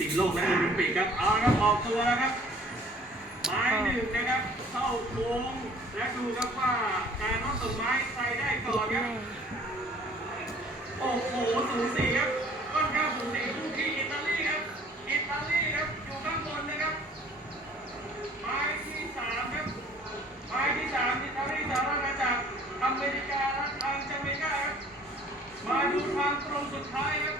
ติดโลกและโอลิมปิกครับเอาละครับออกตัวแล้วครับไม้หนึ่งนะครับเข้าโค้งและดูครับว่าการน้องส่งไม้ใครได้ก่อนครับโอ้โหสูสีครับค่อนข้างสูสีคู่ขี้อิตาลีครับอิตาลีครับอยู่ข้างบนนะครับไม้ที่สามครับไม้ที่สามอิตาลีสหรัฐอาณาจักรอเมริกาและทางจาเมกาครับมาดูทางตรงสุดท้ายครับ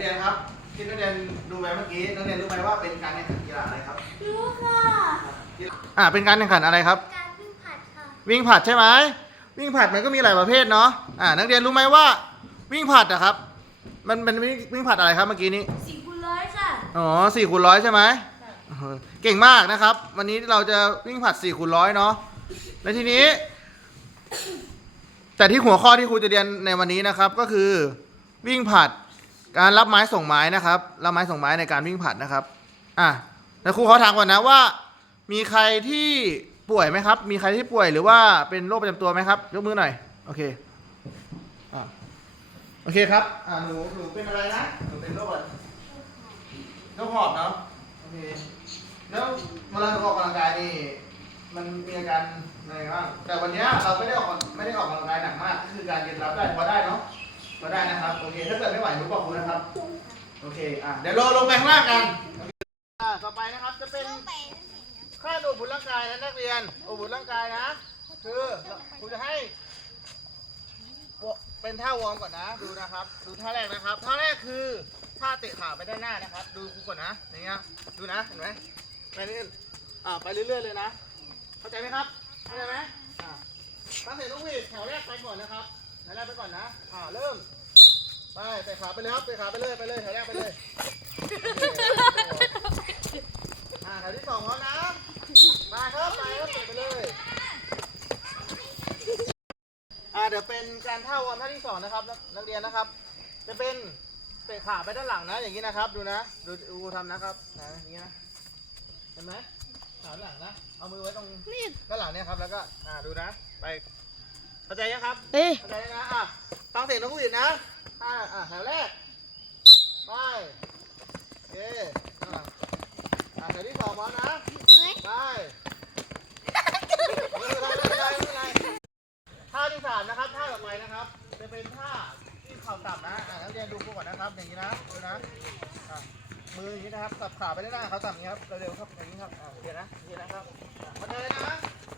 เรียนครับที่นักเรียนดูไปเมื่อกี้นักเรียนรู้ไหมว่าเป็นการแข่งขันกีฬาอะไรครับรู้ค่ะอ่าเป็นการแข่งขันอะไรครับ การวิ่งผลัดค่ะวิ่งผลัดใช่ไหมวิ่งผลัดมันก็มีหลายประเภทเนาะอ่านักเรียนรู้ไหมว่าวิ่งผลัดอะครับ มันเป็นวิ่งวิ่งผลัดอะไรครับเมื่อกี้นี้สี่คูณร้อยค่ะอ๋อสี่คูณร้อยใช่ไหมเออเก่งมากนะครับ วันนี้เราจะวิ่งผลัดสี่คูณร้อยเนาะและทีนี้ แต่ที่หัวข้อที่ครูจะเรียนในวันนี้นะครับก็คือวิ่งผลัด การรับไม้ส่งไม้นะครับ รับไม้ส่งไม้ในการวิ่งผลัดนะครับ อะแล้วครูขอถามก่อนนะว่า มีใครที่ป่วยไหมครับ มีใครที่ป่วยหรือว่าเป็นโรคประจำตัวไหมครับ ยกมือหน่อย โอเค อะ โอเคครับ อ่าหนู หนูเป็นอะไรนะ หนูเป็นโรคอะไรต้องหอบเนาะ โอเค แล้วเวลาเราออกกำลังกายนี่ มันมีอาการอะไรบ้าง แต่วันเนี้ยเราไม่ได้ออกไม่ได้ออกกำลังกายหนักมาก ก็คือการยืนรับได้พอได้เนาะ พอได้นะครับ โอเค ถ้าเกิดไม่ไหวรู้บอกคุณนะครับ โอเค อะ เดี๋ยวเราลงไปข้างล่างกันอ่าต่อไปนะครับจะเป็นค่าอบอุ่นร่างกายนะนักเรียนอบอุ่นร่างกายนะ คือครูจะให้เป็นท่าวอร์มก่อนนะ ดูนะครับ ดูท่าแรกนะครับ ท่าแรกคือท่าเตะขาไปด้านหน้านะครับ ดูครูก่อนนะ อย่างเงี้ย ดูนะ เห็นไหมไปเรื่อยอ่า ไปเรื่อยๆเลยนะ เข้าใจไหมครับ เข้าใจไหมอ่าตั้งแต่ลูกวีดแถวแรกไปก่อนนะครับแถวแรกไปก่อนนะ อ่า เริ่ม ไปเตะขาไปเลยครับเตะขาไปเลยไปเลยแถวแรกไปเลยอ่าแถวที่สองพร้อมนะมาครับไปครับเตะไปเลยอ่าเดี๋ยวเป็นการท่าวอร์มท่าที่สองนะครับนักนักเรียนนะครับ จะเป็นเตะขาไปด้านหลังนะ อย่างนี้นะครับ ดูนะดูดูทำนะครับนะอย่างนี้นะเห็นไหมขาหลังนะเอามือไว้ตรงนี่ด้านหลังเนี่ยครับ แล้วก็อ่าดูนะ ไปเข้าใจยังครับเอ้ย เข้าใจยังนะอะฟังเสียงนกหวีดนะ อ่าอ่าแถวแรก ไปโอเคอ่าอ่าแถวที่สองพร้อมนะ ไปไม่เป็นไรไม่เป็นไรไม่เป็นไรท่าที่สามนะครับท่าต่อไปนะครับ จะเป็นท่าที่เข่าต่ำนะอ่านักเรียนดูกูก่อนนะครับ อย่างนี้นะดูนะอะมืออย่างนี้นะครับสับขาไปด้านหน้าเขาต่ำอย่างนี้ครับเร็วๆครับอย่างนี้ครับอ่าโอเคนะโอเคนะครับอะมาเลยนะ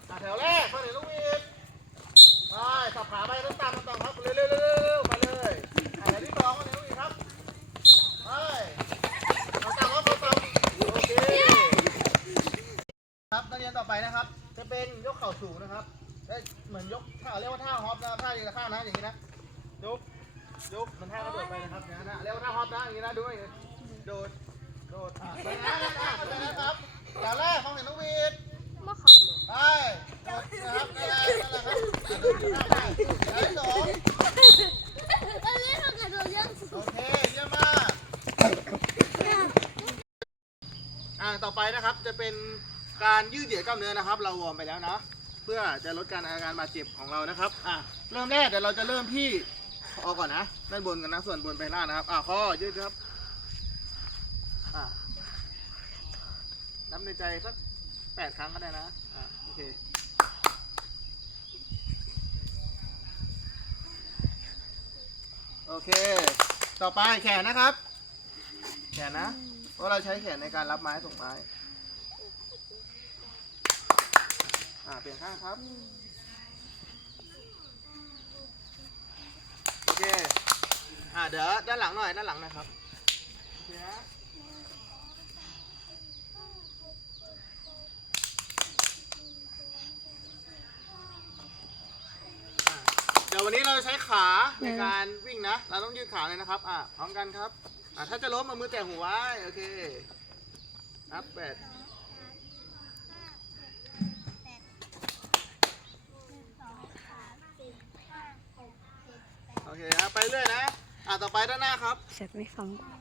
อ่าแถวแรกมาเดี๋ยวลูกวีดไปสับขาไปต้องตามมันต่อครับเร็วๆเร็วๆมาเลยอ่าแถวที่สองมาเดี๋ยวลูกวีดครับ ไปเอาต่ำครับเอาต่ำโอเค ครับ นะครับ จะเป็นยกเข่าสูงนะครับเอ้เหมือนยกท่าเรียกว่าท่าฮอปนะท่าดีละข้านะอย่างนี้นะยกยกมันท่ากระโดดไปนะครับอย่างนั้นนะเรียกว่าท่าฮอปนะอย่างนี้นะด้วยโดดโดดอะไปนะไปนะไปนะครับอย่างแรกฟังเสียงนกหวีดมาขำเลยไปโดดนะครับนั่นแหละครับโดดท่าไปอย่างที่สองอันนี้ทำกันเราเยองสุดโอเคเยี่ยมมากอ่าต่อไปนะครับจะเป็น การยืดเหยียดกล้ามเนื้อนะครับ เราวอร์มไปแล้วนะ เพื่อจะลดการอาการบาดเจ็บของเรานะครับอะเริ่มแรกเดี๋ยวเราจะเริ่มที่คอก่อนนะด้านบนกันนะส่วนบนไปล่างนะครับอะข้อยืดครับอะนับในใจสักแปดครั้งก็ได้นะอะโอเคโอเค ต่อไปแขนนะครับ แขนนะ เพราะเราใช้แขนในการรับไม้ส่งไม้ อ่าเปลี่ยนข้างครับ โอเค อ่าเดี๋ยวด้านหลังหน่อย ด้านหลังหนะครับโอเคนะอะเดี๋ยววันนี้เราจะใช้ขาในการวิ่งนะ เราต้องยืดขาเลยนะครับ อ่าพร้อมกันครับ อ่าถ้าจะล้มเอามือแตะหัวไว้โอเค นับแปด เคครับไปเรื่อยนะ อ่าต่อไปด้านหน้าครับ เสร็จไม่ฟังสอง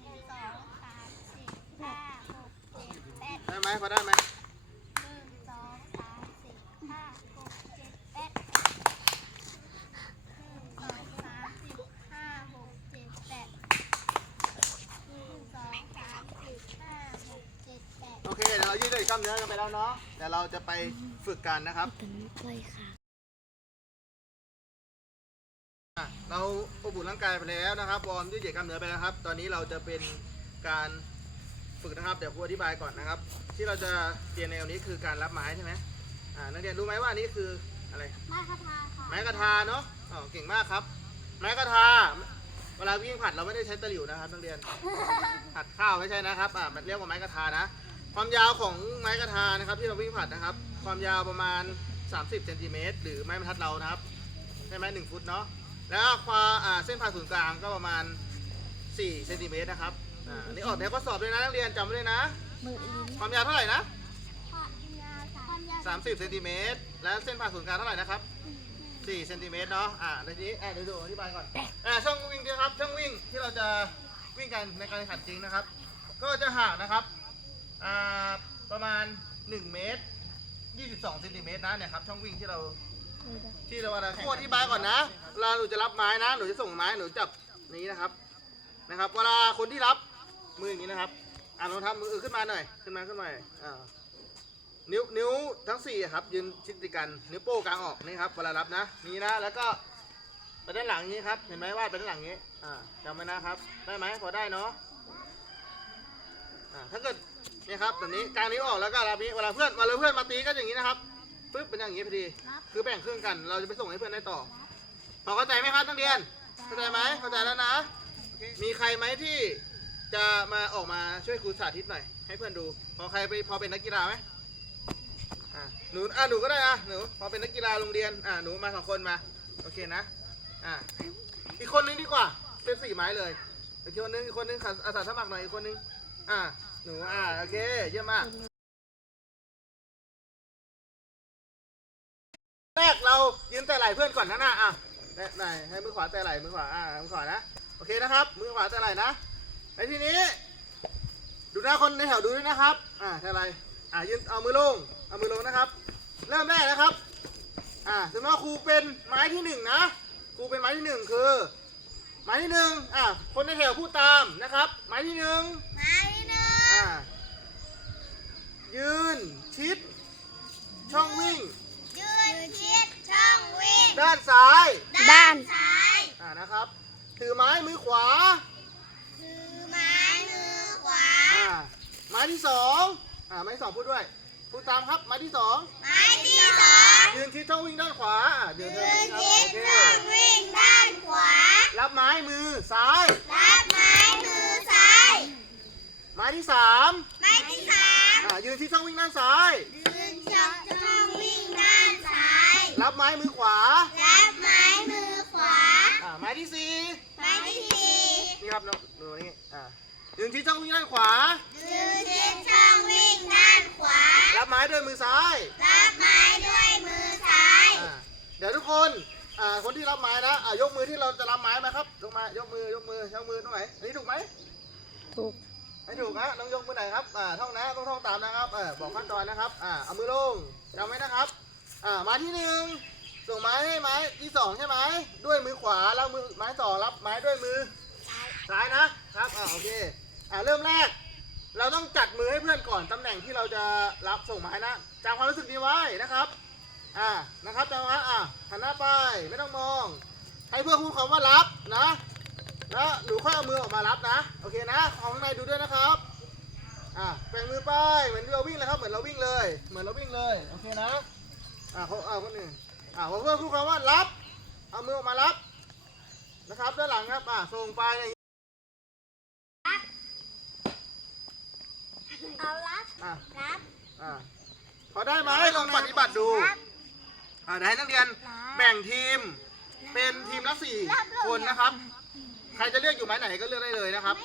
สามสี่ห้าหกเจ็ดแปดได้ไหมพอได้ไหมหนึ่งสองสามสี่ห้าหกเจ็ดแปดหนึ่งสองสามสี่ห้าหกเจ็ดแปดหนึ่งสองสามสี่ห้าหกเจ็ดแปดโอเคเดี๋ยวเรายืดเลยกล้ามเนื้อกันไปแล้วเนาะเดี๋ยวเราจะไปฝึกกันนะครับ นร่างกายไปแล้วนะครับวอร์มยืดเหยียดกล้ามเนื้อไปแล้วครับ ตอนนี้เราจะเป็นการฝึกนะครับเดี๋ยวครูอธิบายก่อนนะครับ ที่เราจะเรียนในวันนี้คือการรับไม้ใช่ไหมอ่านักเรียนรู้ไหมว่าอันนี้คืออะไร ไม้คาทาค่ะ ไม้กระทาเนาะอ๋อเก่งมากครับ ไม้กระทา เวลาวิ่งผัดเราไม่ได้ใช้ตะหลิวนะครับนักเรียนผัดข้าวไม่ใช่นะครับอ่ามันเรียกว่าไม้กระทานะ ความยาวของไม้กระทานะครับ ที่เราวิ่งผัดนะครับ ความยาวประมาณ 30เซนติเมตรหรือไม้บรรทัดเรานะครับใช่ไหมหนึ่งฟุตเนาะ แล้วความอ่าเส้นผ่าศูนย์กลางก็ประมาณ4เซนติเมตรนะครับอ่าอันนี้ออกแบบข้อสอบด้วยนะนักเรียนจำไว้เลยนะ มือลิ้นความยาวเท่าไหร่นะ ความยาวความยาว30เซนติเมตรแล้วเส้นผ่าศูนย์กลางเท่าไหร่นะครับ4เซนติเมตรเนาะอ่าทีนี้อ่าเดี๋ยวดูอธิบายก่อนอ่าช่องวิ่งนะครับช่องวิ่งที่เราจะวิ่งกันในการแข่งขันจริงนะครับ ก็จะห่างนะครับอ่าประมาณ 1 เมตร 22เซนติเมตรนะเนี่ยครับช่องวิ่งที่เรา ที่เราอะไรครูอธิบายก่อนนะเวลาหนูจะรับไม้นะ หนูจะส่งไม้ หนูจับนี้นะครับ นะครับ เวลาคนที่รับมืออย่างนี้นะครับ อ่าลองทำมือขึ้นมาหน่อย ขึ้นมาขึ้นมาอ่านิ้วนิ้วทั้งสี่ครับ ยืนชิดติดกัน นิ้วโป้งกลางออกนี่ครับ เวลารับนะ นี่นะ แล้วก็ไปด้านหลังนี้ครับ เห็นไหมวาดไปด้านหลังนี้ อ่าจำไว้นะครับ ได้ไหมพอได้เนาะ อ่า ถ้าเกิดนี่ครับแบบนี้กลางนิ้วออกแล้วก็รับนี้ เวลาเพื่อนเวลาเพื่อนมาตีก็อย่างนี้นะครับ ปึ๊บเป็นอย่างนี้พอดีคือแบ่งครึ่งกัน เราจะไปส่งให้เพื่อนได้ต่อพอเข้าใจไหมครับนักเรียน เข้าใจไหมเข้าใจแล้วนะ มีใครไหมที่จะมาออกมาช่วยครูสาธิตหน่อย ให้เพื่อนดู พอใครไปพอเป็นนักกีฬาไหมอ่าหนูอะหนูก็ได้นะหนูพอเป็นนักกีฬาโรงเรียนอ่าหนูมาสองคนมา โอเคนะ อ่าอีกคนนึงดีกว่า เป็นสี่ไม้เลยอีกคนนึงอีกคนนึงขาอาสาสมัครหน่อยอีกคนนึงอ่าหนูอ่าโอเคเยี่ยมมาก ก่อนนะนะอะไหนให้มือขวาแต่ไหล่มือขวาอ่ามือขวานะโอเคนะครับ มือขวาแต่ไหล่นะในทีนี้ ดูหน้าคนในแถวดูด้วยนะครับ อ่าแต่ไหล่อ่ายืนเอามือลงเอามือลงนะครับ เริ่มแรกนะครับ อ่าสมมติว่าครูเป็นไม้ที่หนึ่งนะครูเป็นไม้ที่หนึ่งคือ ไม้ที่หนึ่งอ่าคนในแถวพูดตามนะครับ ไม้ที่หนึ่งไม้หนึ่งอ่ายืนชิดช่องวิ่ง ยืนชิดช่องวิ่ง ด้านซ้ายด้านซ้ายอ่านะครับ ถือไม้มือขวาคือไม้มือขวาอ่าไม้ที่สองอ่าไม้ที่สองพูดด้วยพูดตามครับไม้ที่สองไม้ที่สองยืนชิดช่องวิ่งด้านขวาอ่าเดี๋ยวเดิยืนนครับชิดโอเคช่องวิ่งด้านขวา รับไม้มือซ้ายรับไม้มือซ้าย ไม้ที่สามไม้ที่สามอ่ายืนชิดช่องวิ่งด้านซ้ายยืนชิดช่องวิ่งด้านซ้าย รับไม้มือขวา รับไม้มือขวา อ่าไม้ที่สี่ไม้ที่สี่นี่ครับน้องดูนี่อ่ายืนชิดช่องวิ่งด้านขวา ยืนชิดช่องวิ่งด้านขวา รับไม้ด้วยมือซ้าย รับไม้ด้วยมือซ้ายอ่าเดี๋ยวทุกคนอ่าคนที่รับไม้นะอ่ายกมือที่เราจะรับไม้มาครับยกมายกมือยกมือยกมือตรงไหนอันนี้ถูกไหมถูกไม่ถูกนะต้องยกมือไหนครับอ่าท่องนะต้องท่องตามนะครับเออบอกขั้นตอนนะครับอ่าเอามือลงจำไว้นะครับ อ่ามาที่หนึ่งส่งไม้ให้ไม้ที่สองใช่ไหมด้วยมือขวาแล้วมือไม้สองรับไม้ด้วยมือซ้ายนะครับอ่าโอเคอ่าเริ่มแรก เราต้องจัดมือให้เพื่อนก่อนตำแหน่งที่เราจะรับส่งไม้นะจำความรู้สึกนี้ไว้นะครับอ่านะครับจำไว้อ่าหันหน้าไปไม่ต้องมอง ให้เพื่อนพูดคำว่ารับนะแล้วหนูค่อยเอามือออกมารับนะ โอเคนะของข้างในดูด้วยนะครับอ่าแบ่งมือไปเหมือนเราวิ่งเลยครับเหมือนเราวิ่งเลย เหมือนเราวิ่งเลยโอเคนะ อ่าเขาเอาคนหนึ่งอ่าพอเพื่อนพูดคำว่ารับ เอามือออกมารับ นะครับด้านหลังครับอ่าส่งไปอย่างนี้เอารับอ่ารับอ่าพอได้ไหมลองปฏิบัติดูอ่าเดี๋ยวให้นักเรียนแบ่งทีม เป็นทีมละสี่คนนะครับ ใครจะเลือกอยู่ไม้ไหนก็เลือกได้เลยนะครับ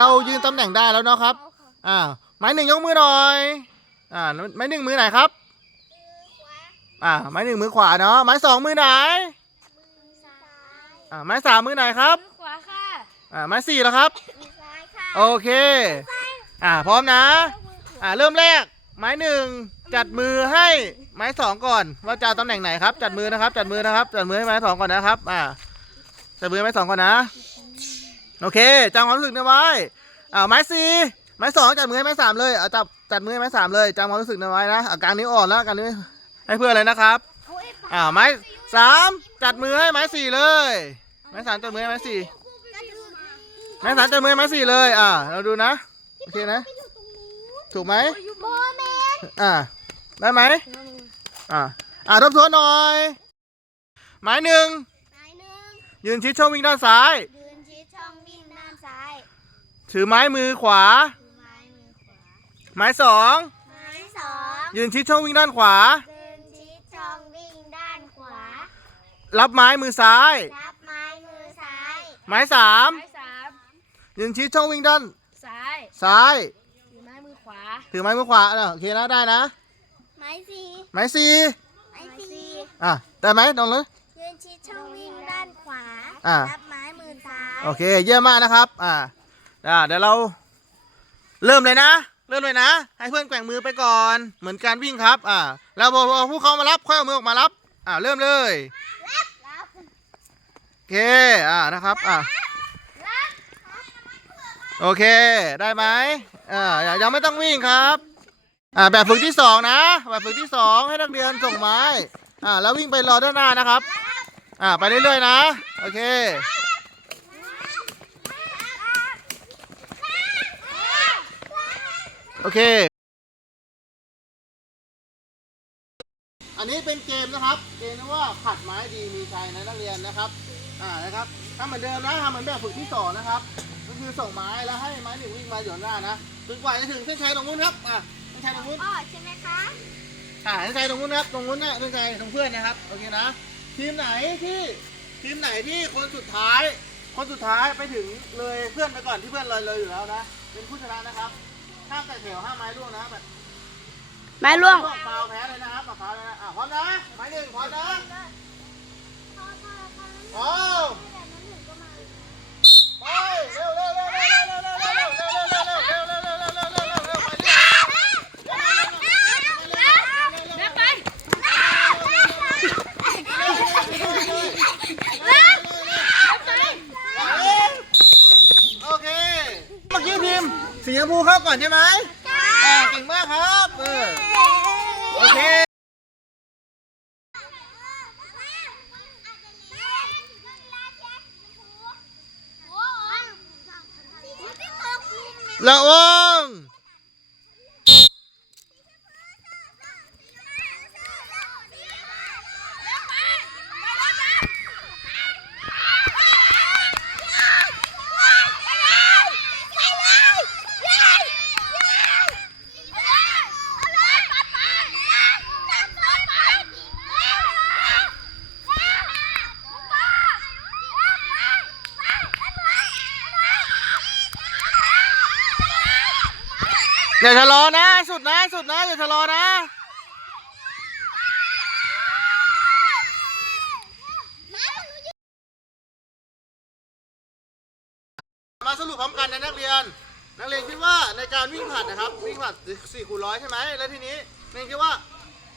เรายืนตำแหน่งได้แล้วเนาะครับ อ่า ไม้หนึ่งยกมือหน่อย อ่าไม้หนึ่งมือไหนครับมือขวาอ่าไม้หนึ่งมือขวาเนาะไม้สองมือไหนมือซ้ายอ่าไม้สามมือไหนครับมือขวาค่ะอ่าไม้สี่แล้วครับมือซ้ายค่ะโอเค อ่าพร้อมนะ อ่าเริ่มแรก ไม้หนึ่งจัดมือให้ไม้สองก่อน ว่าจะตำแหน่งไหนครับ จัดมือนะครับ จัดมือนะครับ จัดมือให้ไม้สองก่อนนะครับ อ่าจัดมือไม้สองก่อนนะ โอเคจังความรู้สึกได้ไว้อ่าไม้สี่ไม้สองจัดมือให้ไม้สามเลยอ่าจับ จัดมือไม้สามเลยจำความรู้สึกนั้นไว้นะอาการนิ้วอ่อนแล้วอาการนิ้วให้เพื่อนเลยนะครับอ่าไม้สามจัดมือให้ไม้สี่เลย ไม้สามจัดมือให้ไม้สี่ไม้สามจัดมือให้ไม้สี่เลย อ่า เราดูนะโอเคนะ ถูกไหมอ่าได้ไหมอ่าอ่าทบทวนหน่อยไม้หนึ่งยืนชิดช่องวิ่งด้านซ้าย ยืนชิดช่องวิ่งด้านซ้าย ถือไม้มือขวา หมายสองยืนชิดช่องวิ่งด้านขวา ยืนชิดช่องวิ่งด้านขวา รับไม้มือซ้าย รับไม้มือซ้าย หมายสามยืนชิดช่องวิ่งด้านซ้าย ซ้าย ถือไม้มือขวา ถือไม้มือขวาโอเคนะได้นะไม้สี่ไม้สี่หมาสี่อะได้ไหมลองเลยยืนชิดช่องวิ่งด้านขวา อะรับไม้มือซ้าย โอเคเยี่ยมมากนะครับ อ่าเดี๋ยวเราเริ่มเลยนะ เริ่มเลยนะ ให้เพื่อนแกว่งมือไปก่อน เหมือนการวิ่งครับ อ่า แล้วพอผู้เข้ามารับค่อยเอามือออกมารับ อ่า เริ่มเลยโอเค อ่า นะครับ อ่า โอเค ได้ไหมอ่า ยังไม่ต้องวิ่งครับ อ่า แบบฝึกที่สองนะ แบบฝึกที่สองให้นักเรียนส่งไม้ อ่า แล้ววิ่งไปรอด้านหน้านะครับ อ่า ไปเรื่อยๆนะ โอเค โอเค อันนี้เป็นเกมนะครับ เกมที่ว่าผัดไม้ดีมีชัยนะนักเรียนนะครับ อ่า นะครับทำเหมือนเดิมนะทำเหมือนแบบฝึกที่สองนะครับ ก็คือส่งไม้แล้วให้ไม้หนึ่งวิ่งมาอยู่หน้านะถึงกว่าจะถึงเส้นชัยตรงนู้นครับ อ่าเส้นชัยตรงนู้นอ๋อใช่ไหมคะอ่าเส้นชัยตรงนู้นครับ ตรงนู้นนะเส้นชัยตรงเพื่อนนะครับ โอเคนะ ทีมไหนที่ทีมไหนที่คนสุดท้าย คนสุดท้ายไปถึงเลยเพื่อนไปก่อนที่เพื่อนลอยเลยอยู่แล้วนะ เป็นผู้ชนะนะครับ ห้ามแต่แถวห้ามไม้ร่วงนะครับไม้ร่วงฟาวแพ้เลยนะครับฟาเลยนะอะพร้อมนะไม้หนึ่งพร้อมนะพร้อมไปเร็วเร็วเร็วเร็วเร็ว สีชมพูเข้าก่อนใช่ไหมอ่าเก่งมากครับเออโอเค ระวัง อย่าชะลอนะให้สุดนะให้สุดนะ อย่าชะลอนะ มาสรุปพร้อมกันนะนักเรียน นักเรียนคิดว่าในการวิ่งผลัดนะครับ วิ่งผลัด4คูณร้อยใช่ไหม แล้วทีนี้นักเรียนคิดว่า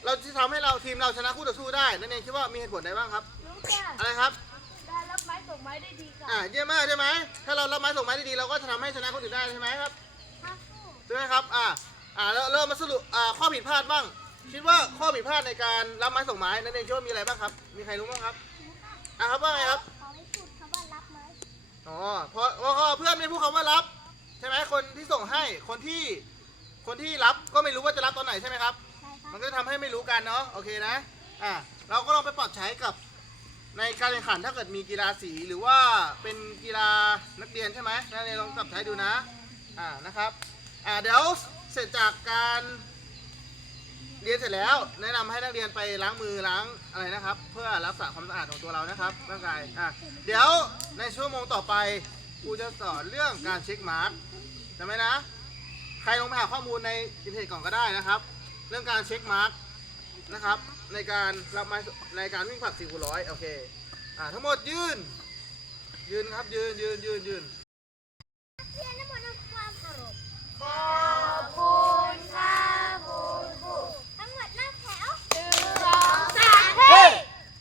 เราจะทำให้เราทีมเราชนะคู่ต่อสู้ได้นักเรียนคิดว่ามีเหตุผลใดบ้างครับ รู้จ้ะอะไรครับ การรับไม้ส่งไม้ได้ดีค่ะ อ่าเยี่ยมมากใช่ไหม ถ้าเรารับไม้ส่งไม้ดีๆเราก็จะทำให้ชนะคนอื่นได้ใช่ไหมครับใช่ไหมครับอ่าอ่าแล้วเริ่มมาสรุปอ่าข้อผิดพลาดบ้าง คิดว่าข้อผิดพลาดในการรับไม้ส่งไม้นักเรียนคิดว่ามีอะไรบ้างครับ มีใครรู้บ้างครับอ่าครับว่าไงครับขอให้พูดคำว่ารับไหมอ๋อเพราะเพราะเพื่อนไม่พูดคำว่ารับ ใช่ไหมคนที่ส่งให้คนที่คนที่รับก็ไม่รู้ว่าจะรับตอนไหนใช่ไหมครับ ใช่ครับมันก็จะทำให้ไม่รู้กันเนาะโอเคนะอ่าเราก็ลองไปปรับใช้กับในการแข่งขันถ้าเกิดมีกีฬาสีหรือว่าเป็นกีฬานักเรียนใช่ไหมนักเรียนลองปรับใช้ดูนะอ่านะครับ อ่าเดี๋ยวเสร็จจากการเรียนเสร็จแล้ว แนะนำให้นักเรียนไปล้างมือล้างอะไรนะครับ เพื่อรักษาความสะอาดของตัวเรานะครับร่างกายอะเดี๋ยวในชั่วโมงต่อไปครูจะสอนเรื่องการเช็คมาร์กจำไหมนะ ใครลงไปหาข้อมูลในอินเทอร์เน็ตก่อนก็ได้นะครับ เรื่องการเช็คมาร์กนะครับ ในการรับไม้ในการวิ่งผลัด4คูณร้อยโอเคอ่าทั้งหมดยืน ยืนครับยืนยืนยืนยืน Bye.